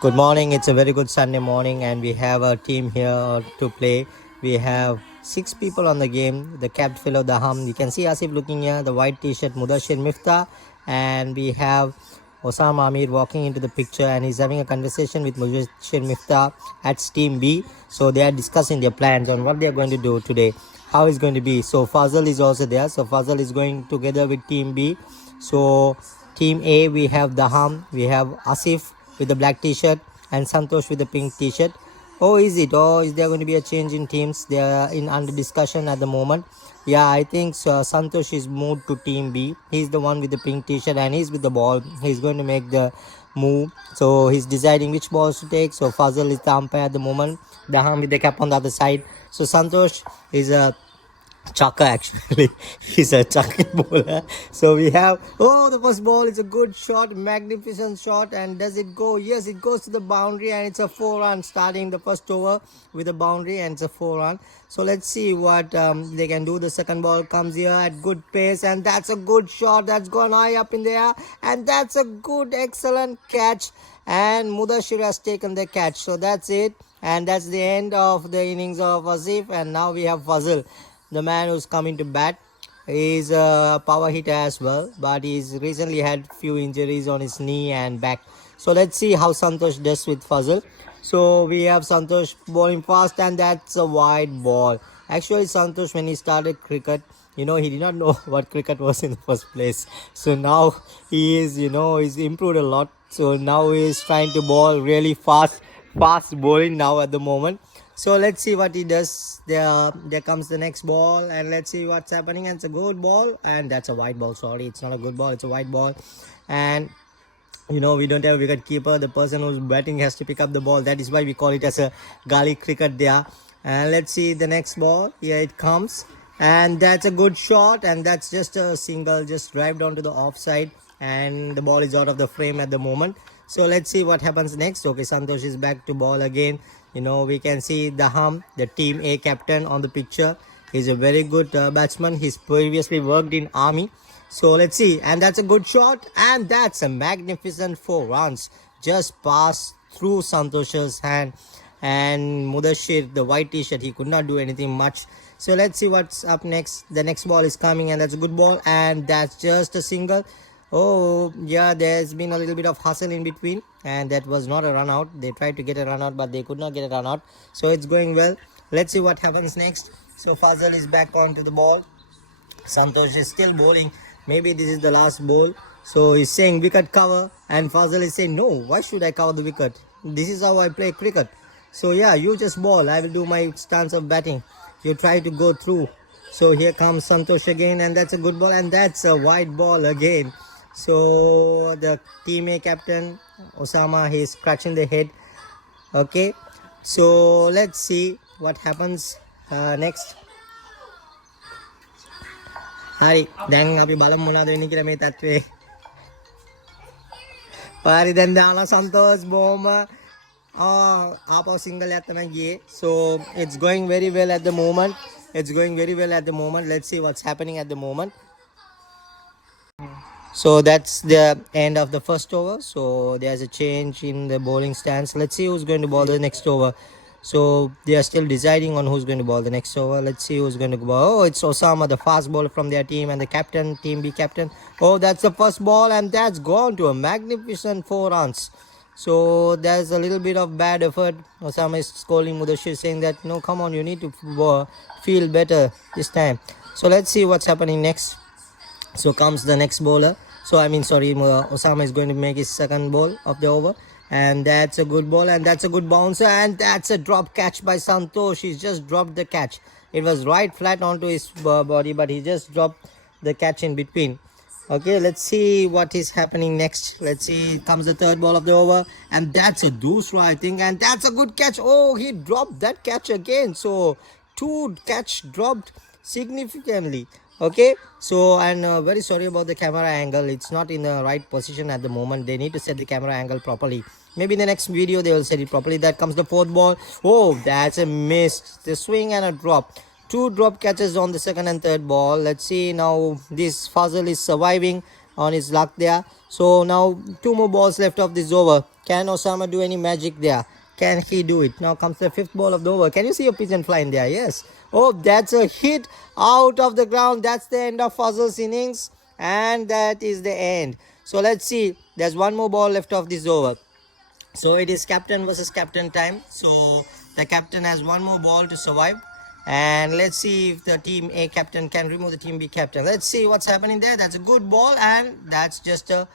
Good morning. It's a very good Sunday morning, and we have a team here to play. We have 6 people on the game. The capped fellow, the hum. You can see Asif looking here, the white t-shirt, Mudashir Mifta, and we have Osama Amir walking into the picture, and he's having a conversation with Mudashir Mifta at Team B. So they are discussing their plans on what they are going to do today, how it's going to be. So Fazal is also there. So Fazal is going together with Team B. So Team A, we have Daham, we have Asif with the black t-shirt and Santosh with the pink t-shirt. Oh, is it? Oh, is there going to be a change in teams? They are in under discussion at the moment. Yeah, I think Santosh is moved to Team B. He's the one with the pink t-shirt and he's with the ball. He's going to make the move. So he's deciding which balls to take. So Fazal is the umpire at the moment. Daham with the cap on the other side. So Santosh is a chucker actually. He's a chucking bowler. So we have, oh, the first ball is a good shot, magnificent shot. And does it go? Yes, it goes to the boundary, and it's a 4-run starting the first over with a boundary, and it's a 4-run. So let's see what they can do. The second ball comes here at good pace, and that's a good shot. That's gone high up in the air, and that's a good, excellent catch. And Mudashir has taken the catch. So that's it. And that's the end of the innings of Asif. And now we have Fazil, the man who's coming to bat. He's a power hitter as well, but he's recently had few injuries on his knee and back. So let's see how Santosh does with Fazil. So we have Santosh bowling fast, and that's a wide ball. Actually, Santosh, when he started cricket, he did not know what cricket was in the first place. So now he is, he's improved a lot. So now he is trying to bowl really fast bowling now at the moment. So let's see what he does. There comes the next ball, and let's see what's happening. And it's a good ball, and that's a white ball. Sorry, it's not a good ball, it's a white ball. And we don't have a wicket keeper. The person who's batting has to pick up the ball. That is why we call it as a Gully cricket there. And let's see the next ball. Here it comes, and that's a good shot, and that's just a single, just drive down to the offside, and the ball is out of the frame at the moment. So let's see what happens next. Okay, Santosh is back to ball again. We can see Daham, the Team A captain, on the picture. He's a very good batsman. He's previously worked in army. So let's see. And that's a good shot. And that's a magnificent 4 runs. Just passed through Santosh's hand. And Mudashir, the white t-shirt, he could not do anything much. So let's see what's up next. The next ball is coming, and that's a good ball. And that's just a single. Oh, yeah, there's been a little bit of hustle in between, and that was not a run out. They tried to get a run out, but they could not get a run out. So it's going well. Let's see what happens next. So Fazal is back onto the ball. Santosh is still bowling. Maybe this is the last ball. So he's saying wicket cover, and Fazal is saying, no, why should I cover the wicket? This is how I play cricket. So yeah, you just bowl. I will do my stance of batting. You try to go through. So here comes Santosh again, and that's a good ball, and that's a wide ball again. So the Team A captain Osama, he's scratching the head. Okay, so let's see what happens next. Hari, දැන් අපි බලමු මොනවද වෙන්නේ කියලා මේ තත්ත්වේ. පාරි දැන් දාලා සන්තෝෂ් බොම ආපහු සිංගල් එකක් තමයි ගියේ. So it's going very well at the moment. Let's see what's happening at the moment. So that's the end of the first over. So there's a change in the bowling stance. Let's see who's going to bowl the next over. So they are still deciding on who's going to bowl the next over. Let's see who's going to bowl. Oh, it's Osama, the fast bowler from their team, and the captain, Team B captain. Oh, that's the first ball, and that's gone to a magnificent 4 runs. So there's a little bit of bad effort. Osama is scolding Mudashir, saying that, no, come on, you need to feel better this time. So let's see what's happening next. So comes the next bowler. Osama is going to make his second ball of the over. And that's a good ball, and that's a good bouncer, and that's a drop catch by Santosh. He's just dropped the catch. It was right flat onto his body, but he just dropped the catch in between. Okay, let's see what is happening next. Let's see, comes the third ball of the over, and that's a doosra, I think, and that's a good catch. Oh, he dropped that catch again. So 2 catch dropped significantly. Okay, so and very sorry about the camera angle. It's not in the right position at the moment. They need to set the camera angle properly. Maybe in the next video they will set it properly. That comes the fourth ball. Oh, that's a miss. The swing and a drop. 2 drop catches on the second and third ball. Let's see now. This Fazal is surviving on his luck there. So now 2 more balls left of this over. Can Osama do any magic there? Can he do it? Now comes the fifth ball of the over. Can you see a pigeon flying there? Yes. Oh, that's a hit out of the ground. That's the end of Fazl's innings. And that is the end. So let's see. There's one more ball left of this over. So it is captain versus captain time. So the captain has one more ball to survive. And let's see if the team A captain can remove the team B captain. Let's see what's happening there. That's a good ball, and that's just a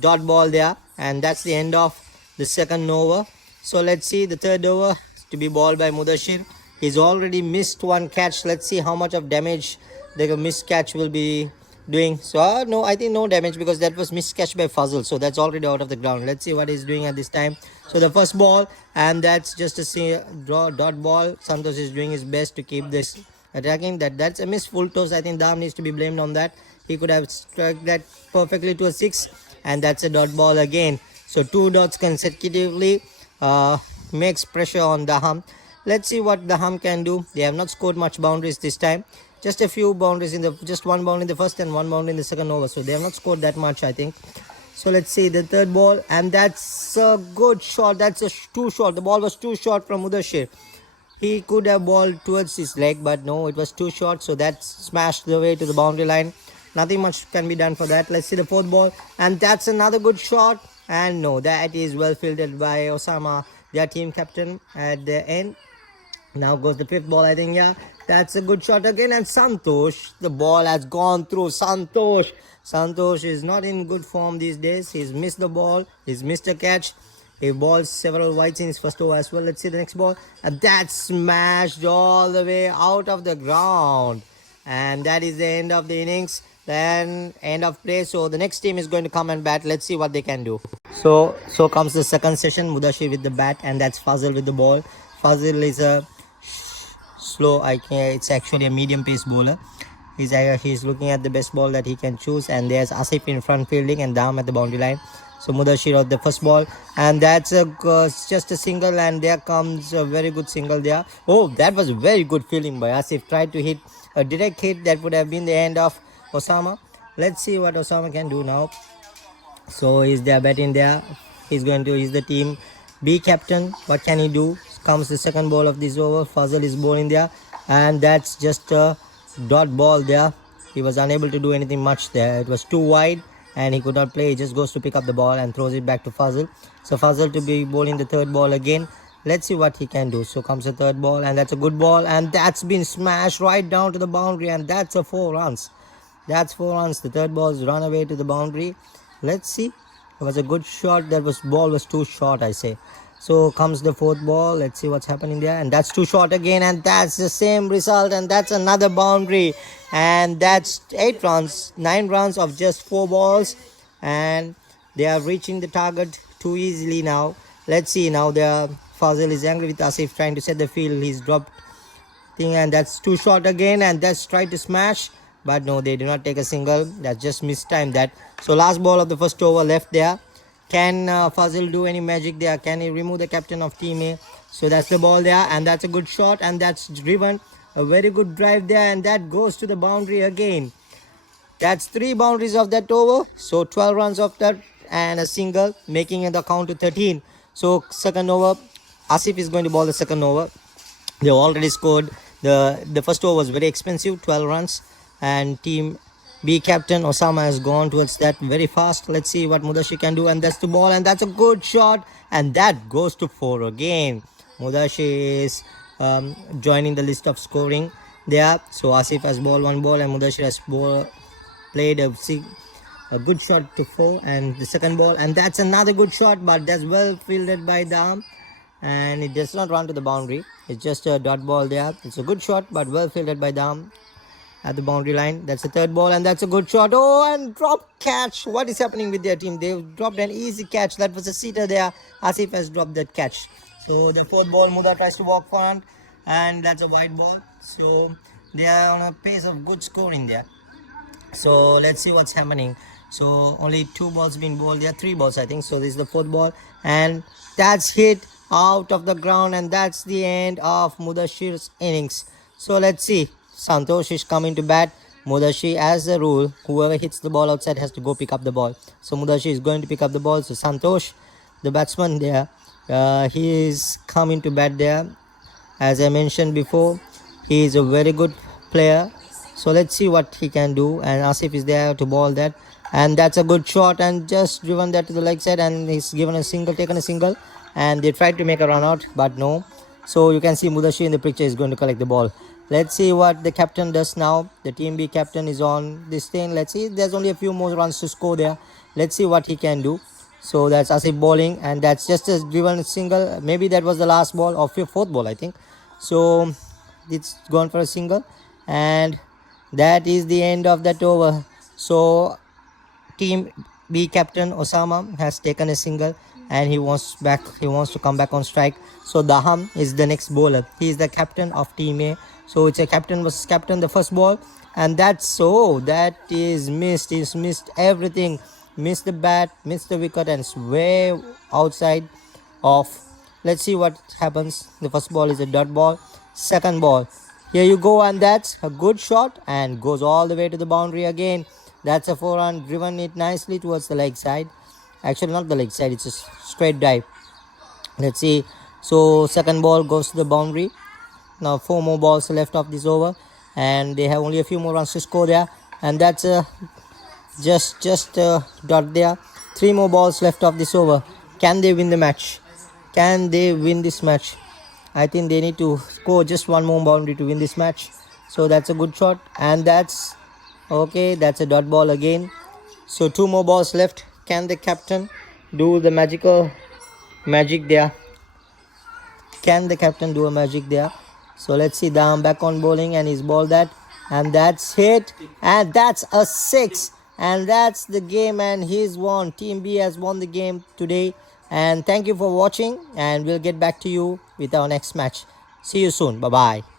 dot ball there. And that's the end of the second over. So let's see the third over to be balled by Mudashir. He's already missed one catch. Let's see how much of damage the missed catch will be doing. So no, I think no damage, because that was missed catch by Fazl. So that's already out of the ground. Let's see what he's doing at this time. So the first ball, and that's just a dot ball. Santosh is doing his best to keep this attacking. That's a missed full toss. I think Dam needs to be blamed on that. He could have struck that perfectly to a 6, and that's a dot ball again. So 2 dots consecutively makes pressure on Daham. Let's see what Daham can do. They have not scored much boundaries this time. Just a few boundaries just one boundary in the first and one boundary in the second over. So they have not scored that much, I think. So let's see the third ball, and that's a good shot. That's too short. The ball was too short from Mudashir. He could have balled towards his leg, but no, it was too short. So that smashed the way to the boundary line. Nothing much can be done for that. Let's see the fourth ball, and that's another good shot. And no, that is well fielded by Osama, their team captain, at the end. Now goes the fifth ball, I think. Yeah, that's a good shot again. And Santosh, the ball has gone through. Santosh is not in good form these days. He's missed the ball. He's missed a catch. He bowled several wides in his first over as well. Let's see the next ball. And that's smashed all the way out of the ground. And that is the end of the innings. Then end of play. So the next team is going to come and bat. Let's see what they can do. So comes the second session. Mudashir with the bat, and that's Fazl with the ball. Fazl is a slow, it's actually a medium pace bowler. He's looking at the best ball that he can choose, and there's Asif in front fielding and Dam at the boundary line. So Mudashir of the first ball, and that's just a single, and there comes a very good single there. Oh, that was very good fielding by Asif. Tried to hit a direct hit that would have been the end of Osama. Let's see what Osama can do now. So he's there batting there. He's the team B captain. What can he do? Comes the second ball of this over. Fazl is bowling there, and that's just a dot ball there. He was unable to do anything much there. It was too wide and he could not play. He just goes to pick up the ball and throws it back to Fazl. So Fazl to be bowling the third ball again. Let's see what he can do. So comes the third ball, and that's a good ball, and that's been smashed right down to the boundary, and that's a 4 runs. That's 4 runs. The third ball is run away to the boundary. Let's see. It was a good shot. Ball was too short, I say. So comes the fourth ball. Let's see what's happening there. And that's too short again. And that's the same result. And that's another boundary. And that's 8 runs. 9 runs of just 4 balls. And they are reaching the target too easily now. Let's see now. Fazil is angry with Asif, trying to set the field. He's dropped thing. And that's too short again. And that's tried to smash. But no, they do not take a single. That's just mistimed that. So last ball of the first over left there. Can Fazil do any magic there? Can he remove the captain of Team A? So that's the ball there, and that's a good shot, and that's driven. A very good drive there, and that goes to the boundary again. That's 3 boundaries of that over. So 12 runs of that and a single, making it the count to 13. So second over, Asif is going to bowl the second over. They already scored. The first over was very expensive, 12 runs, and Team B captain Osama has gone towards that very fast. Let's see what Mudashir can do, and that's the ball, and that's a good shot, and that goes to 4 again. Mudashir is joining the list of scoring there. So Asif has bowled 1 ball, and Mudashir has played a good shot to 4, and the second ball, and that's another good shot, but that's well fielded by Dam, and it does not run to the boundary. It's just a dot ball there. It's a good shot, but well fielded by Dam at the boundary line. That's the third ball, and that's a good shot. Oh, and drop catch. What is happening with their team? They've dropped an easy catch. That was a seater there. Asif has dropped that catch. So the fourth ball, Muda tries to walk front, and that's a wide ball. So they are on a pace of good scoring there. So let's see what's happening. So only 2 balls been bowled. There are 3 balls, I think. So this is the fourth ball, and that's hit out of the ground, and that's the end of Mudashir's innings. So let's see. Santosh is coming to bat. Mudashir, as a rule, whoever hits the ball outside has to go pick up the ball. So Mudashir is going to pick up the ball. So Santosh the batsman there. He is coming to bat there. As I mentioned before, he is a very good player. So let's see what he can do. And Asif is there to ball that. And that's a good shot and just driven that to the leg side. And he's given a single, taken a single. And they tried to make a run out, but no. So you can see Mudashi in the picture is going to collect the ball. Let's see what the captain does now. The team B captain is on this thing. Let's see. There's only a few more runs to score there. Let's see what he can do. So that's Asif bowling, and that's just a driven single. Maybe that was the last ball or fourth ball, I think. So it's gone for a single, and that is the end of that over. So team B captain Osama has taken a single, and he wants to come back on strike. So Daham is the next bowler. He is the captain of team A. So it's a captain versus captain, the first ball, and that is missed. He's missed everything. Missed the bat, missed the wicket, and it's way outside of. Let's see what happens. The first ball is a dot ball. Second ball, here you go, and that's a good shot and goes all the way to the boundary again. That's a 4-run, driven it nicely towards the leg side. Actually, not the leg side, it's a straight dive. Let's see. So second ball goes to the boundary. Now 4 more balls left of this over, and they have only a few more runs to score there, and that's a just dot there. 3 more balls left of this over. Can they win the match? Can they win this match? I think they need to score just 1 more boundary to win this match. So that's a good shot, and that's okay. That's a dot ball again. So 2 more balls left. Can the captain do the magic there? Can the captain do a magic there? So let's see. Dam back on bowling, and he's bowled that, and that's hit, and that's a 6. And that's the game, and he's won. Team B has won the game today. And thank you for watching, and we'll get back to you with our next match. See you soon. Bye bye.